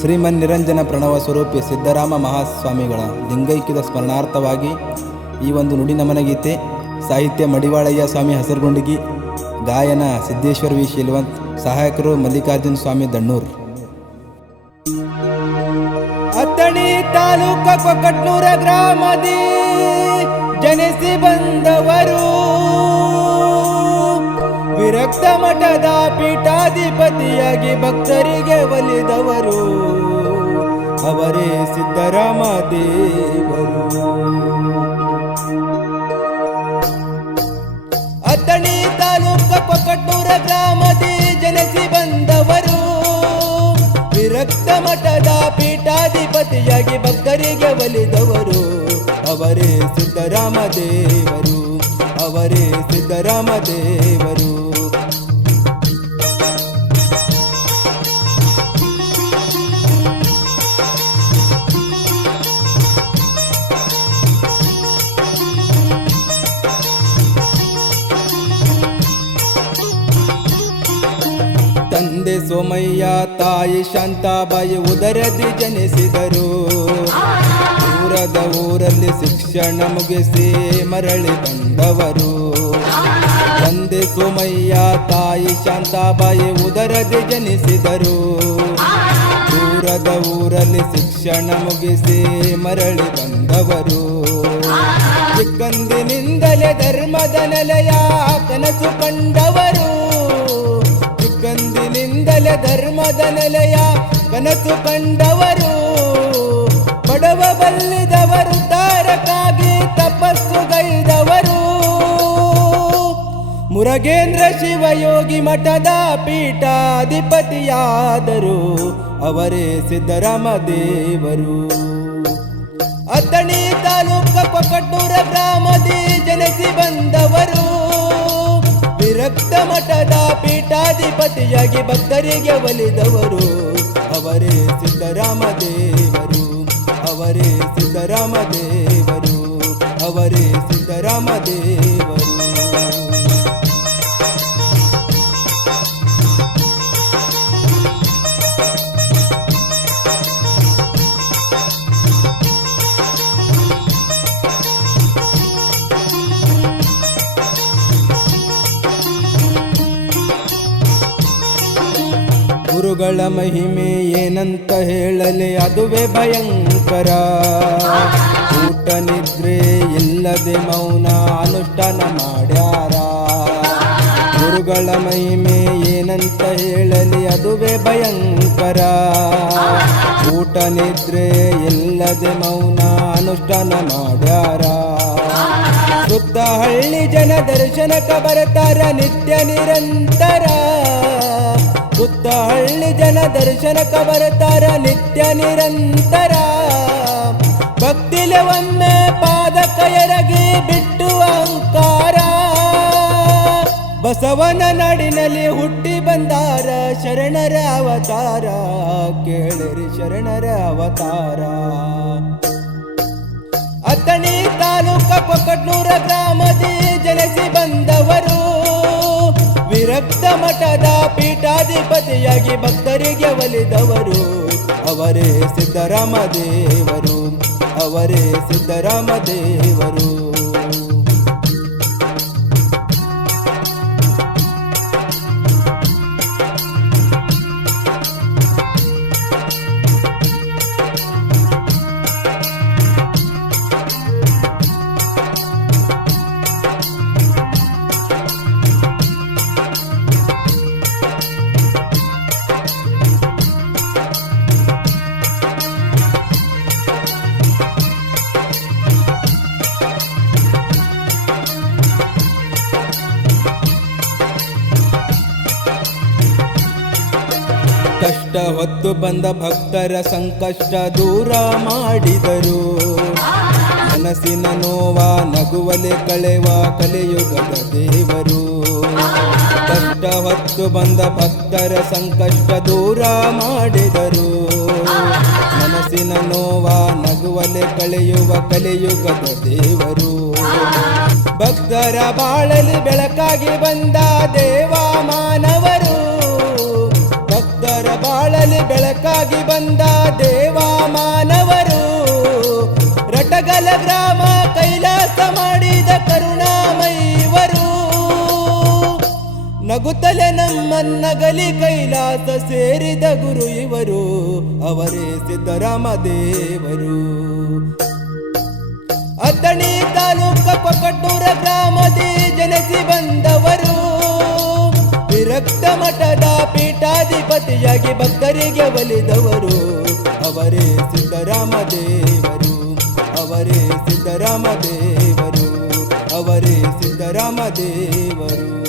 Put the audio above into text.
ಶ್ರೀಮನ್ ನಿರಂಜನ ಪ್ರಣವ ಸ್ವರೂಪಿ ಸಿದ್ದರಾಮ ಮಹಾಸ್ವಾಮಿಗಳ ಲಿಂಗೈಕ್ಯದ ಸ್ಮರಣಾರ್ಥವಾಗಿ ಈ ಒಂದು ನುಡಿ ನಮನ ಗೀತೆ. ಸಾಹಿತ್ಯ ಮಡಿವಾಳಯ್ಯ ಸ್ವಾಮಿ ಹಸರಗುಂಡಿಗಿ, ಗಾಯನ ಸಿದ್ದೇಶ್ವರ ವಿ ಶೀಲವಂತ್, ಸಹಾಯಕರು ಮಲ್ಲಿಕಾರ್ಜುನ ಸ್ವಾಮಿ ದಣ್ಣೂರ್. ಅಥಣಿ ತಾಲೂಕ ಕೊಕಟ್ನೂರ ಗ್ರಾಮದಿ ಜನಿಸಿ ಬಂದವರು, ವಿರಕ್ತ ಮಠದ ಪೀಠಾಧಿಪತಿಯಾಗಿ ಭಕ್ತರಿಗೆ ಒಲಿದವರು, ಅವರೇ ಸಿದ್ದರಾಮ ದೇವರು. ಅಥಣಿ ತಾಲೂಕ ಕೊಕಟ್ನೂರ ಗ್ರಾಮದಿ ಜನಿಸಿ ಬಂದವರು, ವಿರಕ್ತ ಮಠದ ಪೀಠಾಧಿಪತಿಯಾಗಿ ಭಕ್ತರಿಗೆ ಒಲಿದವರು, ಅವರೇ ಸಿದ್ದರಾಮ ದೇವರು, ಅವರೇ ಸಿದ್ದರಾಮ ದೇವರು. ತಂದೆ ಸೋಮಯ್ಯ, ತಾಯಿ ಶಾಂತಾಬಾಯಿ ಉದರದಿ ಜನಿಸಿದರು. ದೂರದ ಊರಲ್ಲಿ ಶಿಕ್ಷಣ ಮುಗಿಸಿ ಮರಳಿ ಬಂದವರು. ತಂದೆ ಸೋಮಯ್ಯ, ತಾಯಿ ಶಾಂತಾಬಾಯಿ ಉದರದಿ ಜನಿಸಿದರು. ದೂರದ ಊರಲ್ಲಿ ಶಿಕ್ಷಣ ಮುಗಿಸಿ ಮರಳಿ ಬಂದವರು. ಚಿಕ್ಕಂದಿನಿಂದಲೇ ಧರ್ಮದ ನೆಲೆಯ ಕನಸು ಕಂಡವರು. ಚಿಕ್ಕಂದಿನಿಂದಲೇ ಧರ್ಮದ ನೆಲೆಯ ಕನಸು ಕಂಡವರು. ಬಡವ ಬಲ್ಲಿದವರು, ತಾರಕ್ಕಾಗಿ ತಪಸ್ಸುಗೈದವರು. ಮುರುಘೇಂದ್ರ ಶಿವಯೋಗಿ ಮಠದ ಪೀಠಾಧಿಪತಿಯಾದರು, ಅವರೇ ಸಿದ್ದರಾಮ ದೇವರು. ಅಥಣಿ ತಾಲೂಕ ಕೊಕಟ್ನೂರ ಗ್ರಾಮದಿ ಜನಿಸಿ ಬಂದವರು, ವಿರಕ್ತ ಮಠದ ಪೀಠಾಧಿಪತಿಯಾಗಿ ಭಕ್ತರಿಗೆ ಒಲಿದವರು, ಅವರೇ ಸಿದ್ದರಾಮ ದೇವರು, ಅವರೇ ಸಿದ್ದರಾಮ ದೇವರು, ಅವರೇ ಸಿದ್ದರಾಮ ದೇವರು. ಗುರುಗಳ ಮಹಿಮೆ ಏನಂತ ಹೇಳಲಿ, ಅದುವೇ ಭಯಂಕರ. ಊಟ ನಿದ್ರೆ ಇಲ್ಲದೆ ಮೌನ ಅನುಷ್ಠಾನ ಮಾಡ್ಯಾರ. ಗುರುಗಳ ಮಹಿಮೆ ಏನಂತ ಹೇಳಲಿ, ಅದುವೇ ಭಯಂಕರ. ಊಟ ನಿದ್ರೆ ಇಲ್ಲದೆ ಮೌನ ಅನುಷ್ಠಾನ ಮಾಡ್ಯಾರ. ಸುತ್ತ ಹಳ್ಳಿ ಜನ ದರ್ಶನಕ್ಕ ಬರ್ತಾರ ನಿತ್ಯ ನಿರಂತರ. ಸುತ್ತ ಹಳ್ಳಿ ಜನ ದರ್ಶನಕ್ಕ ಬರ್ತಾರ ನಿತ್ಯ ನಿರಂತರ. ಭಕ್ತಿಲೆ ಒಮ್ಮೆ ಪಾದಕ ಎರಗಿ ಬಿಟ್ಟು ಅಹಂಕಾರ. ಬಸವನ ನಾಡಿನಲ್ಲಿ ಹುಟ್ಟಿ ಬಂದಾರ ಶರಣರ ಅವತಾರ, ಕೇಳಿರಿ ಶರಣರ ಅವತಾರ. ಅಥಣಿ ತಾಲೂಕ ಕೊಕಟ್ನೂರ ಗ್ರಾಮದಿ ಜನಿಸಿ ಬಂದವರು, ವಿರಕ್ತ ಮಠದ ಪೀಠಾಧಿಪತಿಯಾಗಿ ಭಕ್ತರಿಗೆ ಒಲಿದವರು, ಅವರೇ ಸಿದ್ದರಾಮ ದೇವರು, ಅವರೇ ಸಿದ್ದರಾಮ ದೇವರು. ಕಷ್ಟ ಹೊತ್ತು ಬಂದ ಭಕ್ತರ ಸಂಕಷ್ಟ ದೂರ ಮಾಡಿದರು. ಮನಸ್ಸಿನ ನೋವ ನಗುವಲೆ ಕಳೆವ ಕಲಿಯುಗದ ದೇವರು. ಕಷ್ಟ ಹೊತ್ತು ಬಂದ ಭಕ್ತರ ಸಂಕಷ್ಟ ದೂರ ಮಾಡಿದರು. ಮನಸ್ಸಿನ ನೋವ ನಗುವಲೆ ಕಳೆಯುವ ಕಲಿಯುಗದ ದೇವರು. ಭಕ್ತರ ಬಾಳಲಿ ಬೆಳಕಾಗಿ ಬಂದ ದೇವ ಮಾನವರು. ಭಕ್ತರ ಬಾಳಲಿ ಬೆಳಕ ಜಗಕ್ಕಾಗಿ ಬಂದ ದೇವ ಮಾನವರು, ರಟಗಲ ಗ್ರಾಮ ಕೈಲಾಸ ಮಾಡಿದ ಕರುಣಾಮೈವರು. ನಗುತ್ತಲೆ ನಮ್ಮನ್ನಗಲಿ ಕೈಲಾಸ ಸೇರಿದ ಗುರು ಇವರು, ಅವರೇ ಸಿದ್ದರಾಮ ದೇವರು. ಅಥಣಿ ತಾಲೂಕ ಕೊಕಟೂರ ಗ್ರಾಮದಿ ಜನಿಸಿ ಬಂದವರು, ವಿರಕ್ತ ಮಠದ ಪೀಠಾಧಿಪತಿಯಾಗಿ ಭಕ್ತರಿಗೆ ಒಲಿದವರು. ಅವರೇ ಸಿದ್ದರಾಮ ದೇವರು, ಅವರೇ ಸಿದ್ದರಾಮ ದೇವರು, ಅವರೇ ಸಿದ್ದರಾಮ ದೇವರು.